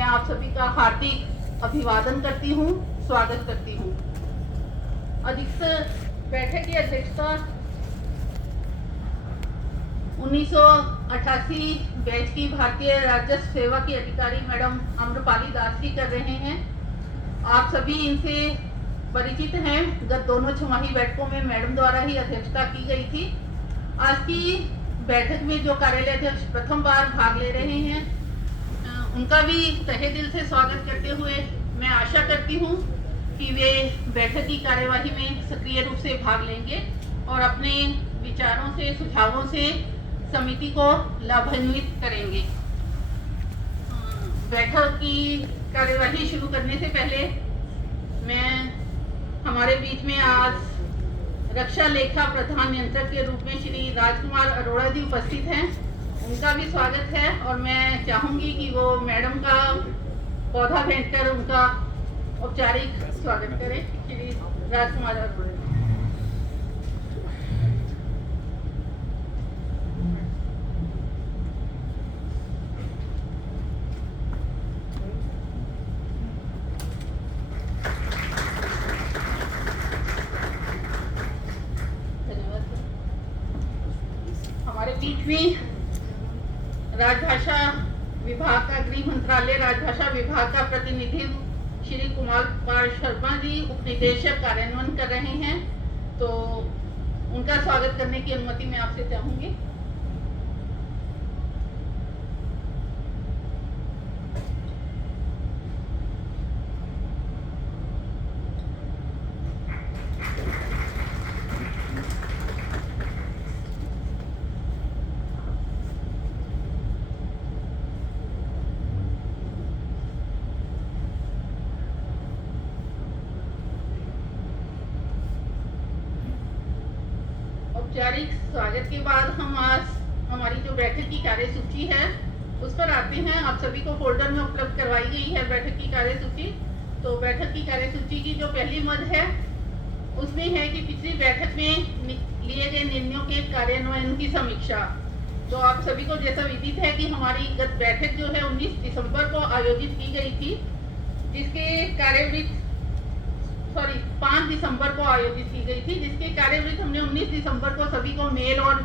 मैं आप सभी का हार्दिक अभिवादन करती हूँ, स्वागत करती हूँ। अधिकृत बैठक की अध्यक्षता 1988 बैच की भारतीय राजस्व सेवा की अधिकारी मैडम अम्रपाली दास जी कर रहे हैं। आप सभी इनसे परिचित हैं। गत दोनों छमाही बैठकों में मैडम द्वारा ही अध्यक्षता की गई थी। आज की बैठक में जो कार्यालय अध्यक्ष प्रथम बार भाग ले रहे हैं, उनका भी तहे दिल से स्वागत करते हुए मैं आशा करती हूँ कि वे बैठक की कार्यवाही में सक्रिय रूप से भाग लेंगे और अपने विचारों से, सुझावों से समिति को लाभान्वित करेंगे। बैठक की कार्यवाही शुरू करने से पहले मैं हमारे बीच में आज रक्षा लेखा प्रधान नियंत्रक के रूप में श्री राजकुमार अरोड़ा जी उपस्थित हैं। उनका भी स्वागत है और मैं चाहूंगी कि वो मैडम का पौधा भेंट कर उनका औपचारिक स्वागत करें। श्री राजकुमार अरोड़ा। हमारे बीच में राजभाषा विभाग का, गृह मंत्रालय राजभाषा विभाग का प्रतिनिधि श्री कुमार पाल शर्मा जी उप निदेशक कार्यान्वयन कर रहे हैं, तो उनका स्वागत करने की अनुमति मैं आपसे चाहूंगी। औपचारिक स्वागत के बाद हम आज हमारी जो बैठक की कार्यसूची है उस पर आते हैं। आप सभी को फोल्डर में उपलब्ध करवाई गई है बैठक की कार्यसूची। तो बैठक की कार्यसूची की जो पहली मद है उसमें है कि पिछली बैठक में लिए गए निर्णयों के कार्यान्वयन की समीक्षा। तो आप सभी को जैसा विदित है कि हमारी गत बैठक जो है 19 दिसंबर को आयोजित की गई थी, जिसके कार्यवृत्त 5 दिसंबर को आयोजित की गई थी, जिसके कार्यवृत्त हमने 19 दिसंबर को सभी को मेल और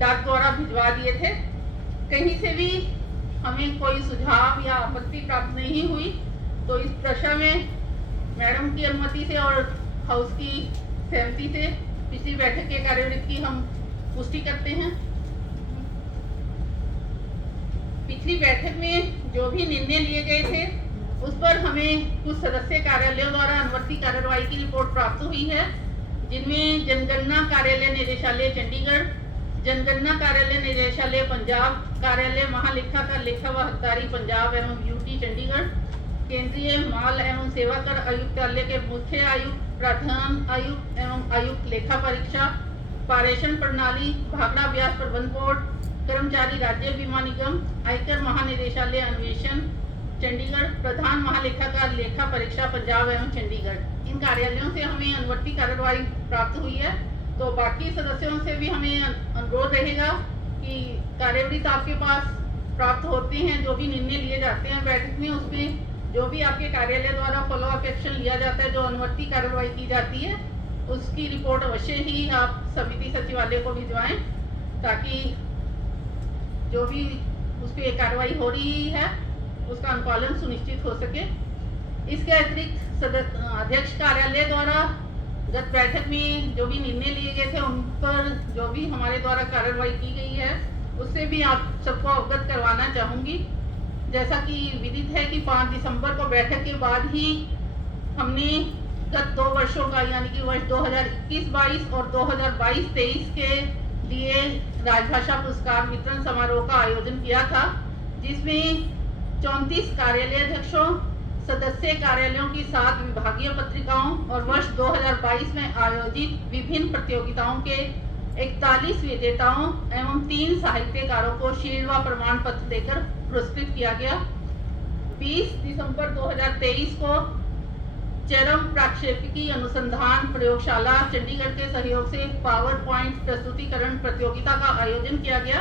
डाक द्वारा भिजवा दिए थे। कहीं से भी हमें कोई सुझाव या आपत्ति प्राप्त नहीं हुई, तो इस दशा में मैडम की अनुमति से और हाउस की सहमति से पिछली बैठक के कार्यवृत्त की हम पुष्टि करते हैं। पिछली बैठक में जो भी निर्णय लिए गए थे उस पर हमें कुछ सदस्य कार्यालयों द्वारा अनुवर्ती कार्यवाही की रिपोर्ट प्राप्त हुई है, जिनमें जनगणना कार्यालय निदेशालय चंडीगढ़, जनगणना कार्यालय निदेशालय पंजाब, कार्यालय महालेखाकार लेखा व हकदारी पंजाब एवं यूटी चंडीगढ़, केंद्रीय माल एवं सेवा कर आयुक्तालय के मुख्य आयुक्त, प्रधान आयुक्त एवं आयुक्त लेखा परीक्षा, पारेषण प्रणाली, भाखड़ा ब्याज प्रबंध बोर्ड, कर्मचारी राज्य बीमा निगम, आयकर महानिदेशालय अन्वेषण चंडीगढ़, प्रधान महालेखाकार लेखा परीक्षा पंजाब एवं चंडीगढ़, इन कार्यालयों से हमें अनुवर्ती कार्यवाही प्राप्त हुई है। तो बाकी सदस्यों से भी हमें अनुरोध रहेगा कि कार्यवृत्त आपके पास प्राप्त होते हैं, जो भी निर्णय लिए जाते हैं बैठक में, उसमें जो भी आपके कार्यालय द्वारा फॉलो अप एक्शन लिया जाता है, जो अनुवर्ती कार्यवाही की जाती है, उसकी रिपोर्ट अवश्य ही आप समिति सचिवालय को भिजवाएं, ताकि जो भी उस पर कार्रवाई हो रही है उसका अनुपालन सुनिश्चित हो सके। इसके अतिरिक्त अध्यक्ष कार्यालय द्वारा गत बैठक में जो भी निर्णय लिए गए थे उन पर जो भी हमारे द्वारा कार्रवाई की गई है उससे भी आप सबको अवगत करवाना चाहूंगी। जैसा कि विदित है कि 5 दिसंबर को बैठक के बाद ही हमने गत 2 वर्षों का, यानी कि वर्ष 2021-22 और 2022-23 के लिए राजभाषा पुरस्कार वितरण समारोह का आयोजन किया था, जिसमें 34 कार्यालय अध्यक्षों, सदस्य कार्यालयों की 7 विभागीय पत्रिकाओं और वर्ष 2022 में आयोजित विभिन्न प्रतियोगिताओं के 41 विजेताओं एवं 3 साहित्यकारों को शील्ड व प्रमाण पत्र देकर पुरस्कृत किया गया। 20 दिसंबर 2023 को चरम प्रक्षेपकी अनुसंधान प्रयोगशाला चंडीगढ़ के सहयोग से पावर पॉइंट प्रस्तुतिकरण प्रतियोगिता का आयोजन किया गया,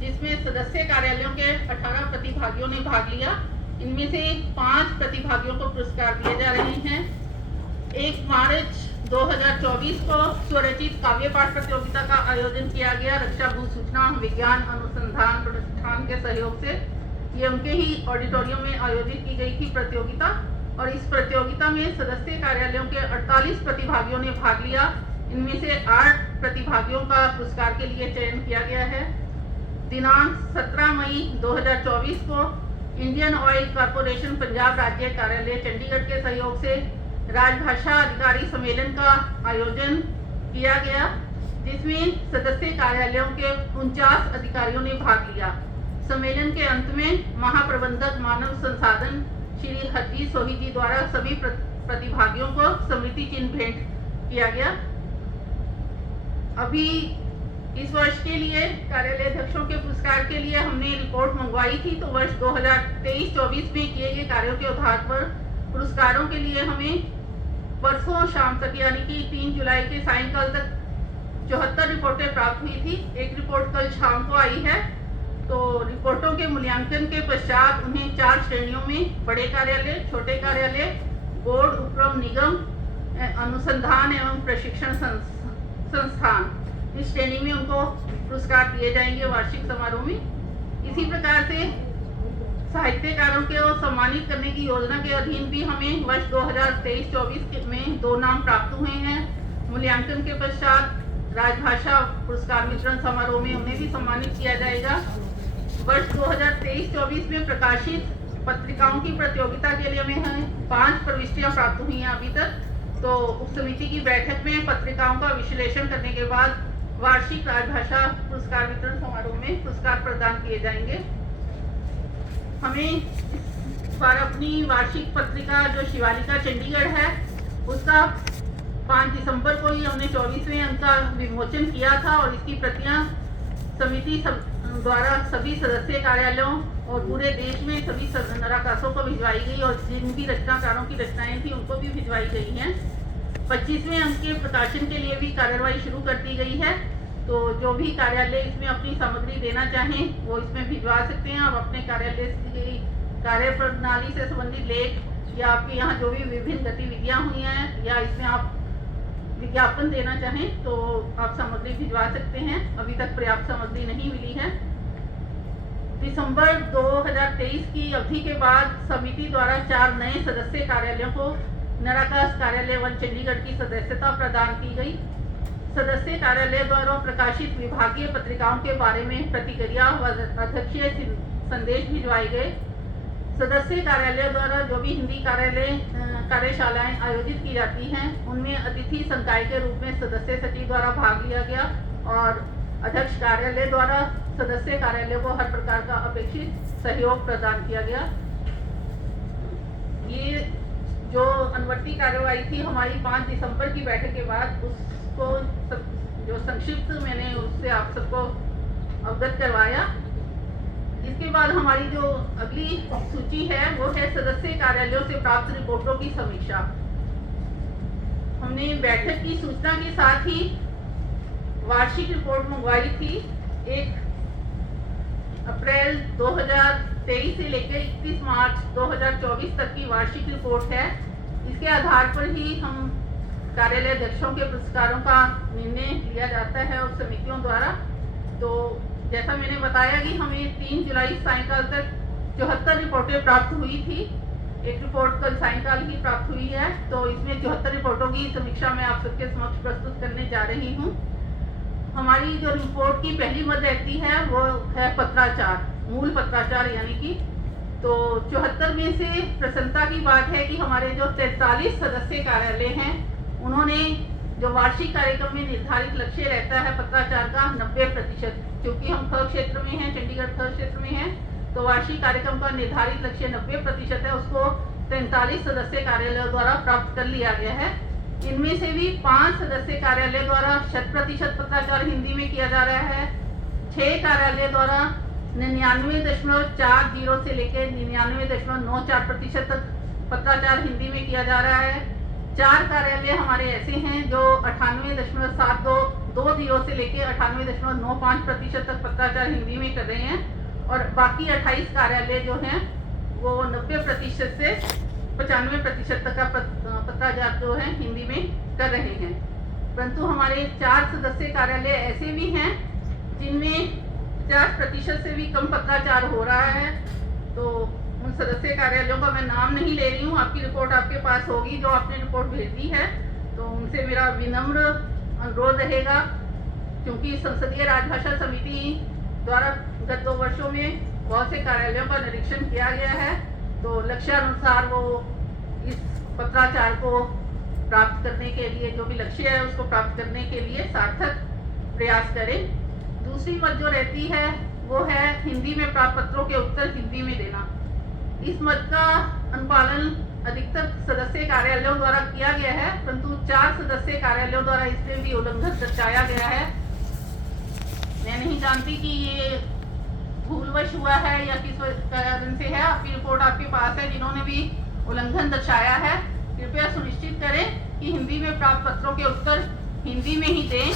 जिसमें सदस्य कार्यालयों के 18 प्रतिभागियों ने भाग लिया। इनमें से 5 प्रतिभागियों को पुरस्कार दिए जा रहे हैं। 1 मार्च 2024 को स्वरचित काव्य पाठ प्रतियोगिता का आयोजन किया गया रक्षा भू सूचना विज्ञान अनुसंधान प्रतिष्ठान के सहयोग से। ये उनके ही ऑडिटोरियम में आयोजित की गई थी प्रतियोगिता, और इस प्रतियोगिता में सदस्य कार्यालयों के 48 प्रतिभागियों ने भाग लिया। इनमें से 8 प्रतिभागियों का पुरस्कार के लिए चयन किया गया है। दिनांक 17 मई 2024 को इंडियन ऑयल कॉरपोरेशन पंजाब राज्य कार्यालय चंडीगढ़ के सहयोग से राजभाषा अधिकारी सम्मेलन का आयोजन किया गया, जिसमें सदस्य कार्यालयों के 49 अधिकारियों ने भाग लिया। सम्मेलन के अंत में महाप्रबंधक मानव संसाधन श्री हरजीत सोही जी द्वारा सभी प्रतिभागियों को स्मृति चिन्ह भेंट किया गया। अभी इस वर्ष के लिए कार्यालय अध्यक्षों के पुरस्कार के लिए हमने रिपोर्ट मंगवाई थी, तो वर्ष 2023-24 में किए गए कार्यों के आधार पर पुरस्कारों के लिए हमें परसों शाम तक यानी कि 3 जुलाई के सायंकाल तक 74 रिपोर्टें प्राप्त हुई थी। एक रिपोर्ट कल शाम को आई है। तो रिपोर्टों के मूल्यांकन के पश्चात उन्हें 4 श्रेणियों में बड़े कार्यालय, छोटे कार्यालय, बोर्ड, उपक्रम, निगम, अनुसंधान एवं प्रशिक्षण संस्थान, इस श्रेणी में उनको पुरस्कार दिए जाएंगे वार्षिक समारोह में। इसी प्रकार से साहित्यकारों को सम्मानित करने की योजना के अधीन भी हमें वर्ष 2023-24 में 2 नाम प्राप्त हुए हैं। मूल्यांकन के पश्चात राजभाषा पुरस्कार वितरण समारोह में उन्हें भी सम्मानित किया जाएगा। वर्ष 2023-24 में प्रकाशित पत्रिकाओं की प्रतियोगिता के लिए हमें 5 प्रविष्टियां प्राप्त हुई हैं अभी तक। तो उप समिति की बैठक में पत्रिकाओं का विश्लेषण करने के बाद वार्षिक राजभाषा पुरस्कार वितरण समारोह में पुरस्कार प्रदान किए जाएंगे। हमें इस बार अपनी वार्षिक पत्रिका जो शिवालिका चंडीगढ़ है, उसका 5 दिसंबर को ही हमने 24वें अंक का विमोचन किया था, और इसकी प्रतियां समिति द्वारा सभी सदस्य कार्यालयों और पूरे देश में सभी नराकाशों को भिजवाई गई, और जिन भी रचनाकारों की रचनाएं थी उनको भी भिजवाई गई हैं। 25वें अंक के प्रकाशन के लिए भी कार्यवाही शुरू कर दी गई है। तो जो भी कार्यालय इसमें अपनी सामग्री देना चाहें वो इसमें भिजवा सकते हैं। आप अपने कार्यालय की कार्य प्रणाली से संबंधित लेख या आपके यहाँ जो भी विभिन्न गतिविधियाँ हुई हैं या इसमें आप विज्ञापन देना चाहें तो आप सामग्री भिजवा सकते हैं। अभी तक पर्याप्त सामग्री नहीं मिली है। दिसंबर 2023 की अवधि के बाद समिति द्वारा 4 नए सदस्य कार्यालयों को नराकाश कार्यालय वन चंडीगढ़ की सदस्यता प्रदान की गई। सदस्य कार्यालय द्वारा प्रकाशित विभागीय पत्रिकाओं के बारे में प्रतिक्रिया व अध्यक्षीय संदेश भिजवाए गए। सदस्य कार्यालय द्वारा जो भी हिंदी कार्यशालाएं आयोजित की जाती हैं उनमें अतिथि संकाय के रूप में सदस्य सचिव द्वारा भाग लिया गया, और अध्यक्ष कार्यालय द्वारा सदस्य कार्यालय को हर प्रकार का अपेक्षित सहयोग प्रदान किया गया। ये जो अनुवर्ती कार्यवाही थी हमारी 5 दिसंबर की बैठक के बाद, उसको जो संक्षिप्त मैंने उससे आप सबको अवगत करवाया। इसके बाद हमारी जो अगली सूची है वो है सदस्य कार्यालयों से प्राप्त रिपोर्टों की समीक्षा। हमने बैठक की सूचना के साथ ही वार्षिक रिपोर्ट मंगवाई थी। 1 अप्रैल 2023 से लेकर 31 मार्च 2024 तक की वार्षिक रिपोर्ट है। इसके आधार पर ही हम कार्यालय अध्यक्षों के पुरस्कारों का निर्णय लिया जाता है और समितियों द्वारा। तो जैसा मैंने बताया कि हमें 3 जुलाई सायंकाल तक 74 रिपोर्टें प्राप्त हुई थी। एक रिपोर्ट कल सायंकाल ही प्राप्त हुई है। तो इसमें 74 रिपोर्टों की समीक्षा मैं आप सबके समक्ष प्रस्तुत करने जा रही हूँ। हमारी जो रिपोर्ट की पहली मद रहती है वो है पत्राचार, मूल पत्राचार यानी कि। तो 74 में से प्रसन्नता की बात है कि हमारे जो 43 सदस्य कार्यालय हैं उन्होंने जो वार्षिक कार्यक्रम में निर्धारित लक्ष्य रहता है पत्राचार का 90%, क्योंकि हम ख क्षेत्र में हैं, चंडीगढ़ ख क्षेत्र में हैं, तो वार्षिक कार्यक्रम का निर्धारित लक्ष्य 90% है, उसको 43 सदस्य कार्यालयों द्वारा प्राप्त कर लिया गया है। इनमें से भी 5 सदस्य कार्यालय द्वारा 100% पत्राचार हिंदी में किया जा रहा है। 6 कार्यालय द्वारा 99.40 से लेकर 99.94% तक पत्राचार हिंदी में किया जा रहा है। 4 कार्यालय हमारे ऐसे हैं जो 98.720 से लेकर 98.95% तक पत्राचार हिंदी में कर रहे हैं, और बाकी 28 कार्यालय जो हैं वो 95% से 95% तक का पत्राचार जो है हिंदी में कर रहे हैं। परंतु हमारे 4 सदस्य कार्यालय ऐसे भी हैं जिनमें 50% से भी कम पत्राचार हो रहा है। तो उन सदस्य कार्यालयों का मैं नाम नहीं ले रही हूँ, आपकी रिपोर्ट आपके पास होगी जो आपने रिपोर्ट भेजी है। तो उनसे मेरा विनम्र अनुरोध रहेगा, क्योंकि संसदीय राजभाषा समिति द्वारा गत 2 वर्षों में बहुत से कार्यालयों का निरीक्षण किया गया है। तो लक्ष्यानुसार वो इस पत्राचार को प्राप्त करने के लिए, जो भी लक्ष्य है उसको प्राप्त करने के लिए सार्थक प्रयास करें। दूसरी मत जो रहती है वो है हिंदी में प्राप्त पत्रों के उत्तर हिंदी में देना। इस मत का अनुपालन अधिकतर सदस्य कार्यालयों द्वारा किया गया है, परंतु 4 सदस्य कार्यालयों द्वारा इसमें भी उल्लंघन दर्शाया गया है। मैं नहीं जानती कि ये भूलवश हुआ है या किस कारण से है। आपकी रिपोर्ट आपके पास है, जिन्होंने भी उल्लंघन दर्शाया है कृपया सुनिश्चित करें कि हिंदी में प्राप्त पत्रों के उत्तर हिंदी में ही दें।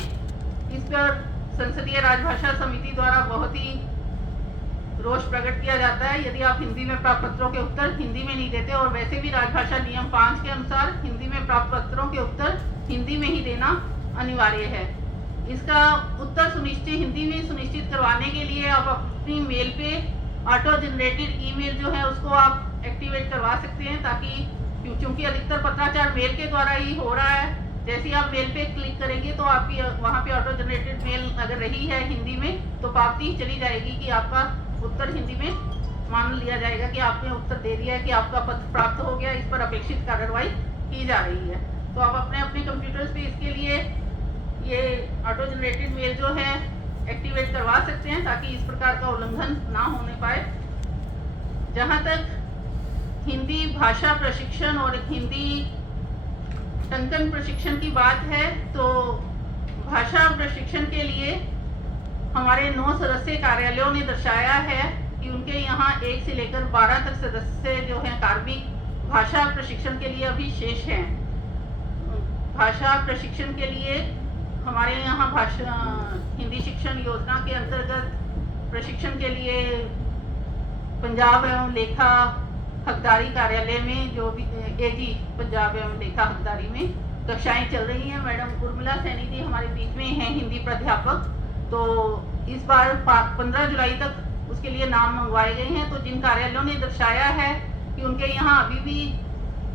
इस पर संसदीय राजभाषा समिति द्वारा बहुत ही रोष प्रकट किया जाता है यदि आप हिंदी में प्राप्त पत्रों के उत्तर हिंदी में नहीं देते, और वैसे भी राजभाषा नियम 5 के अनुसार हिंदी में प्राप्त पत्रों के उत्तर हिंदी में ही देना अनिवार्य है। इसका उत्तर हिंदी में सुनिश्चित करवाने के लिए आप अपनी मेल पे ऑटो जनरेटेड ईमेल जो है उसको आप एक्टिवेट करवा सकते हैं, ताकि क्योंकि अधिकतर पत्राचार मेल के द्वारा ही हो रहा है। जैसे ही आप मेल पे क्लिक करेंगे तो आपकी वहाँ पे ऑटो जनरेटेड मेल अगर रही है हिंदी में तो पावती चली जाएगी कि आपका उत्तर हिंदी में मान लिया जाएगा कि आपने उत्तर दे दिया है, कि आपका पत्र प्राप्त हो गया। इस पर अपेक्षित कार्रवाई की जा रही है। तो आप अपने अपने कंप्यूटर्स पे इसके लिए ये ऑटो जनरेटेड मेल जो है एक्टिवेट करवा सकते हैं, ताकि इस प्रकार का उल्लंघन ना होने पाए। जहाँ तक हिंदी भाषा प्रशिक्षण और हिंदी टंकन प्रशिक्षण की बात है, तो भाषा प्रशिक्षण के लिए हमारे 9 सदस्य कार्यालयों ने दर्शाया है कि उनके यहाँ 1 से लेकर 12 तक सदस्य जो हैं कार्मिक भाषा प्रशिक्षण के लिए अभी शेष हैं। भाषा प्रशिक्षण के लिए हमारे यहाँ हिंदी शिक्षण योजना के अंतर्गत प्रशिक्षण के लिए पंजाब एवं लेखा हकदारी कार्यालय में जो भी एजी पंजाब एवं लेखा हकदारी में कक्षाएं चल रही हैं। मैडम उर्मिला सैनी जी हमारे बीच में हैं, हिंदी प्राध्यापक। तो इस बार 15 जुलाई तक उसके लिए नाम मंगवाए गए हैं। तो जिन कार्यालयों ने दर्शाया है कि उनके यहाँ अभी भी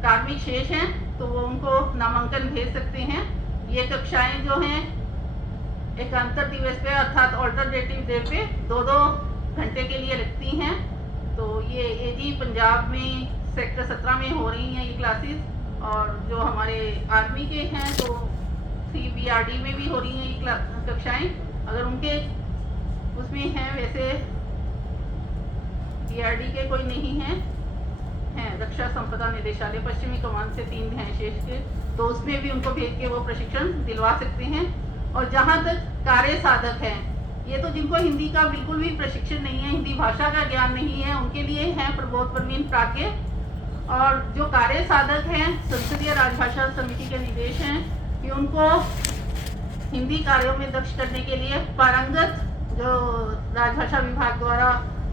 कार्मिक शेष हैं, तो वो उनको नामांकन भेज सकते हैं। ये कक्षाएं जो हैं एक अंतर दिवस पे अर्थात ऑल्टरनेटिव डे पे 2-2 घंटे के लिए लगती हैं। तो ये एजी पंजाब में सेक्टर 17 में हो रही हैं ये क्लासेस, और जो हमारे आर्मी के हैं तो CBRD में भी हो रही हैं ये कक्षाएं। अगर उनके उसमें हैं, वैसे BRD के कोई नहीं हैं, रक्षा संपदा निदेशालय पश्चिमी कमान से 3 हैं शेष के, तो उसमें भी उनको भेज के वो प्रशिक्षण दिलवा सकते हैं। और जहाँ तक कार्य साधक हैं, ये तो जिनको हिंदी का बिल्कुल भी प्रशिक्षण नहीं है, हिंदी भाषा का ज्ञान नहीं है, उनके लिए हैं प्रबोध प्रवीण प्राज्ञ। और जो कार्य साधक हैं, संसदीय राजभाषा समिति के निर्देश हैं कि उनको हिंदी कार्यों में दक्ष करने के लिए पारंगत, जो राजभाषा विभाग द्वारा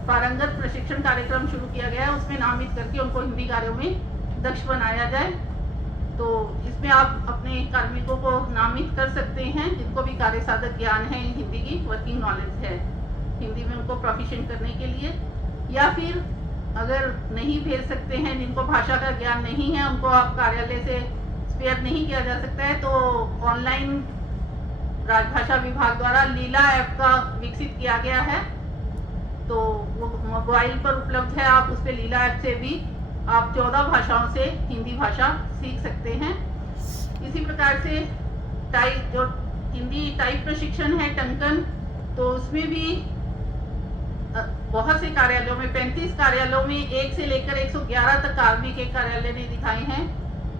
पारंगत प्रशिक्षण कार्यक्रम शुरू किया गया है, उसमें नामित करके उनको हिंदी कार्यों में दक्ष बनाया जाए। तो इसमें आप अपने कार्मिकों को नामित कर सकते हैं जिनको भी कार्य साधक ज्ञान है, हिंदी की वर्किंग नॉलेज है, हिंदी में उनको प्रोफिशिएंट करने के लिए। या फिर अगर नहीं भेज सकते हैं, जिनको भाषा का ज्ञान नहीं है, उनको आप कार्यालय से स्पेयर नहीं किया जा सकता है, तो ऑनलाइन राजभाषा विभाग द्वारा लीला ऐप का विकसित किया गया है। तो वो मोबाइल पर उपलब्ध है, आप उस पर लीला ऐप से भी आप 14 भाषाओं से हिंदी भाषा सीख सकते हैं। इसी प्रकार से जो हिंदी टाइप प्रशिक्षण है टंकन, तो उसमें भी बहुत से कार्यालयों में 35 कार्यालयों में 1 से लेकर 111 तक कार्मिक एक कार्यालय ने दिखाए हैं,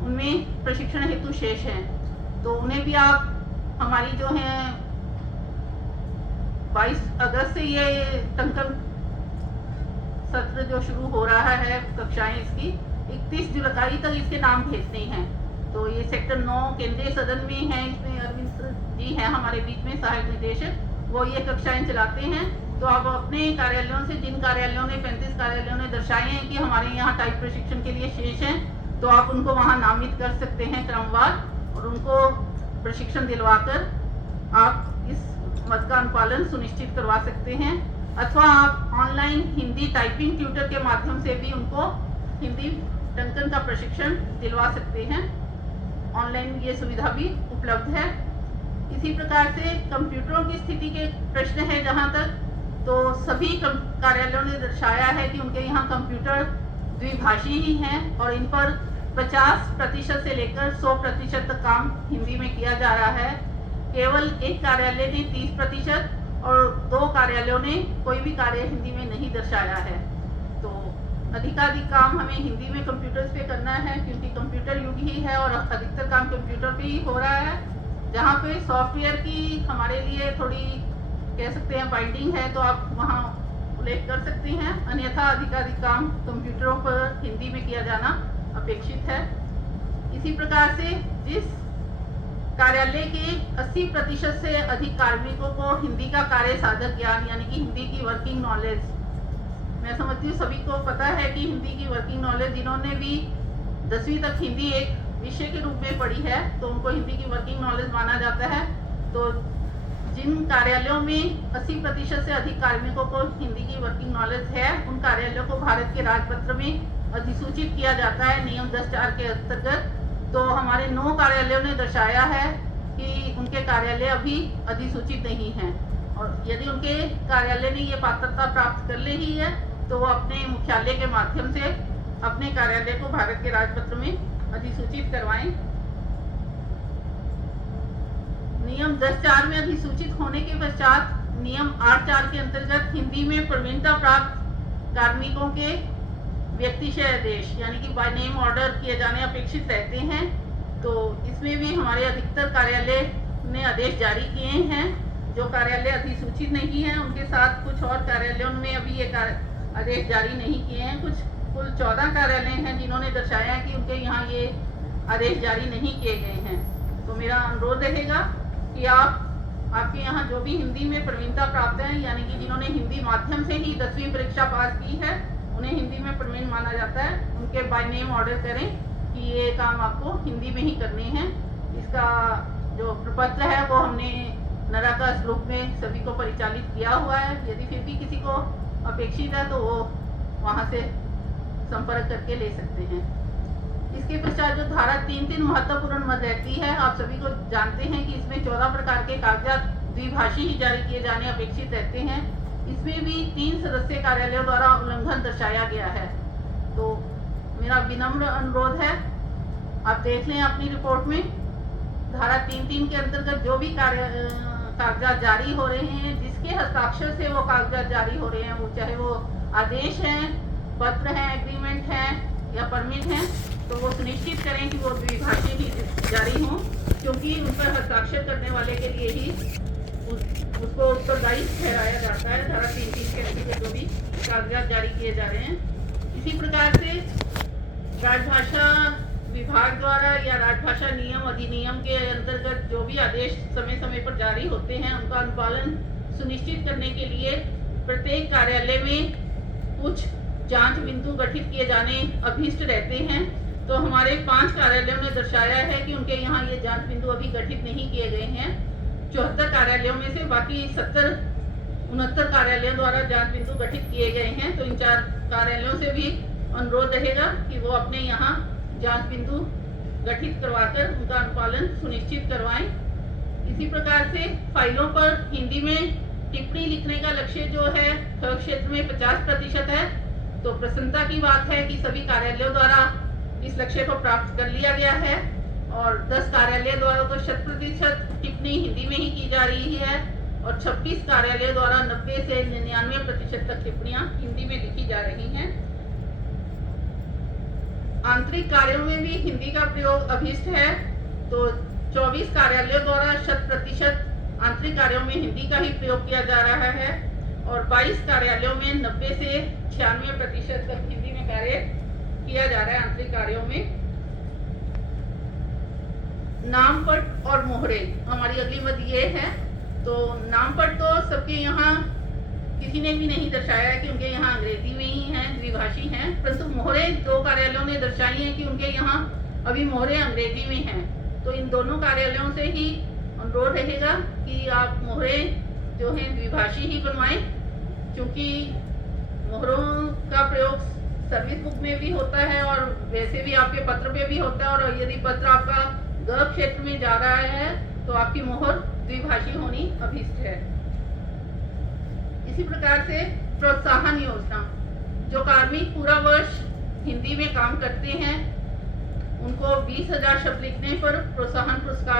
उनमें प्रशिक्षण हेतु शेष हैं। तो उन्हें भी आप हमारी जो है 22 अगस्त से ये टंकन सत्र जो शुरू हो रहा है कक्षाएं, इसकी 31 जुलाई तक इसके नाम भेजने हैं। तो ये सेक्टर 9 केंद्रीय सदन में है, इसमें अरविंद जी हैं हमारे बीच में सहायक निदेशक, वो ये कक्षाएं चलाते हैं। तो आप अपने कार्यालयों से, जिन कार्यालयों ने 35 कार्यालयों ने दर्शाए हैं कि हमारे यहाँ टाइप प्रशिक्षण के लिए शेष हैं, तो आप उनको वहाँ नामित कर सकते हैं क्रमवार, और उनको प्रशिक्षण दिलवाकर आप इस मद का अनुपालन सुनिश्चित करवा सकते हैं। अथवा आप ऑनलाइन हिंदी टाइपिंग ट्यूटर के माध्यम से भी उनको हिंदी टंकन का प्रशिक्षण दिलवा सकते हैं। ऑनलाइन ये सुविधा भी उपलब्ध है। इसी प्रकार से कंप्यूटरों की स्थिति के प्रश्न है जहाँ तक, तो सभी कार्यालयों ने दर्शाया है कि उनके यहाँ कंप्यूटर द्विभाषी ही हैं और इन पर 50% से लेकर 100% तक काम हिंदी में किया जा रहा है। केवल एक कार्यालय ने 30% और 2 कार्यालयों ने कोई भी कार्य हिंदी में नहीं दर्शाया है। तो अधिकाधिक काम हमें हिंदी में कंप्यूटर्स पे करना है, क्योंकि कंप्यूटर युग ही है और अधिकतर काम कंप्यूटर पे ही हो रहा है। जहाँ पे सॉफ्टवेयर की हमारे लिए थोड़ी कह सकते हैं बाइंडिंग है, तो आप वहाँ उल्लेख कर सकते हैं, अन्यथा अधिकाधिक काम कंप्यूटरों पर हिंदी में किया जाना अपेक्षित है। इसी प्रकार से जिस कार्यालय के 80% से अधिक कार्मिकों को हिंदी का कार्य साधक ज्ञान यानी कि हिंदी की वर्किंग नॉलेज, मैं समझती हूँ सभी को पता है कि हिंदी की वर्किंग नॉलेज जिन्होंने भी 10वीं तक हिंदी एक विषय के रूप में पढ़ी है तो उनको हिंदी की वर्किंग नॉलेज माना जाता है। तो जिन कार्यालयों में 80% से अधिक कार्मिकों को हिंदी की वर्किंग नॉलेज है, उन कार्यालयों को भारत के राजपत्र में अधिसूचित किया जाता है नियम 10(4) के अंतर्गत। तो हमारे 9 कार्यालयों ने दर्शाया है कि उनके कार्यालय अभी अधिसूचित नहीं हैं, और यदि उनके कार्यालय ने ये पात्रता प्राप्त कर ली ही है तो वो अपने मुख्यालय के माध्यम से अपने कार्यालय को भारत के राजपत्र में अधिसूचित करवाएं। नियम 10(4) में अधिसूचित होने के पश्चात नियम 8(4) के अंतर्गत हिंदी में प्रवीणता प्राप्त कार्मिकों के व्यक्तिशय आदेश यानी कि बाय नेम ऑर्डर किए जाने अपेक्षित रहते हैं। तो इसमें भी हमारे अधिकतर कार्यालय ने आदेश जारी किए हैं। जो कार्यालय अधिसूचित नहीं है उनके साथ कुछ और कार्यालयों में अभी ये आदेश जारी नहीं किए हैं। कुल 14 कार्यालय हैं जिन्होंने दर्शाया है कि उनके यहाँ ये आदेश जारी नहीं किए गए हैं। तो मेरा अनुरोध रहेगा कि आपके यहाँ जो भी हिंदी में प्रवीणता प्राप्त है, यानी कि जिन्होंने हिंदी माध्यम से ही 10वीं परीक्षा पास की है, उन्हें हिंदी में प्रवीण माना जाता है, उनके बाय नेम ऑर्डर करें कि ये काम आपको हिंदी में ही करने हैं। इसका जो प्रपत्र है वो हमने नराकाश रूप में सभी को परिचालित किया हुआ है। यदि फिर भी किसी को अपेक्षित है तो वो वहाँ से संपर्क करके ले सकते हैं। इसके पश्चात जो धारा 3(3) महत्वपूर्ण मद रहती है, आप सभी को जानते हैं कि इसमें 14 प्रकार के कागजात द्विभाषी ही जारी किए जाने अपेक्षित रहते हैं। इसमें भी 3 सदस्यीय कार्यालयों द्वारा उल्लंघन दर्शाया गया है। तो मेरा विनम्र अनुरोध है, आप देख लें अपनी रिपोर्ट में धारा 3(3) के अंतर्गत जो भी कागजात जारी हो रहे हैं, जिसके हस्ताक्षर से वो कागजात जारी हो रहे हैं, वो चाहे वो आदेश हैं, पत्र हैं, एग्रीमेंट हैं या परमिट हैं, तो वो सुनिश्चित करें कि वो द्विभाषी ही जारी हों, क्योंकि उन पर हस्ताक्षर करने वाले के लिए ही उसको उत्तरदायी ठहराया जाता है। धारा 3(3) के अंतर्गत जो भी कागजात जारी किए जा रहे हैं। इसी प्रकार से राजभाषा विभाग द्वारा या राजभाषा नियम अधिनियम के अंतर्गत जो भी आदेश समय समय पर जारी होते हैं, उनका अनुपालन सुनिश्चित करने के लिए प्रत्येक कार्यालय में कुछ जांच बिंदु गठित किए जाने अभीष्ट रहते हैं। तो हमारे 5 कार्यालयों ने दर्शाया है कि उनके यहाँ ये जांच बिंदु अभी गठित नहीं किए गए हैं। 74 कार्यालयों में से बाकी 69 कार्यालयों द्वारा जांच बिंदु गठित किए गए हैं। तो इन 4 कार्यालयों से भी अनुरोध रहेगा कि वो अपने यहाँ जांच बिंदु गठित करवाकर उनका अनुपालन सुनिश्चित करवाएं। इसी प्रकार से फाइलों पर हिंदी में टिप्पणी लिखने का लक्ष्य जो है क्षेत्र में 50% है। तो प्रसन्नता की बात है कि सभी कार्यालयों द्वारा इस लक्ष्य को प्राप्त कर लिया गया है और 10 कार्यालय द्वारा तो 100% टिप्पणी हिंदी में ही की जा रही है और 26 कार्यालय द्वारा 90 से 99% तक टिप्पणियां हिंदी में लिखी जा रही हैं। आंतरिक कार्यों में भी हिंदी का प्रयोग अभीष्ट है। तो 24 कार्यालयों द्वारा 100% आंतरिक कार्यों में हिंदी का ही प्रयोग किया जा रहा है और 22 कार्यालयों में 90 से 96% तक हिंदी में कार्य किया जा रहा है। आंतरिक कार्यों में नामपट और मोहरे हमारी अगली मद ये है। तो नामपट तो सबके यहाँ किसी ने भी नहीं दर्शाया कि उनके यहाँ अंग्रेजी में ही हैं, द्विभाषी हैं, परंतु मोहरें 2 कार्यालयों ने दर्शाई हैं कि उनके यहाँ अभी मोहरें अंग्रेजी में हैं। तो इन दोनों कार्यालयों से ही अनुरोध रहेगा कि आप मोहरें जो हैं द्विभाषी ही बनवाएं, क्योंकि मोहरों का प्रयोग सर्विस बुक में भी होता है और वैसे भी आपके पत्र पे भी होता है, और यदि पत्र आपका गर्भ क्षेत्र में जा रहा है तो आपकी मोहर द्विभाषी होनी अभिष्ट है। इसी प्रकार से प्रोत्साहन योजना, जो कार्मिक पूरा वर्ष हिंदी में काम करते हैं उनको 20,000 शब्द लिखने पर प्रोत्साहन पुरस्कार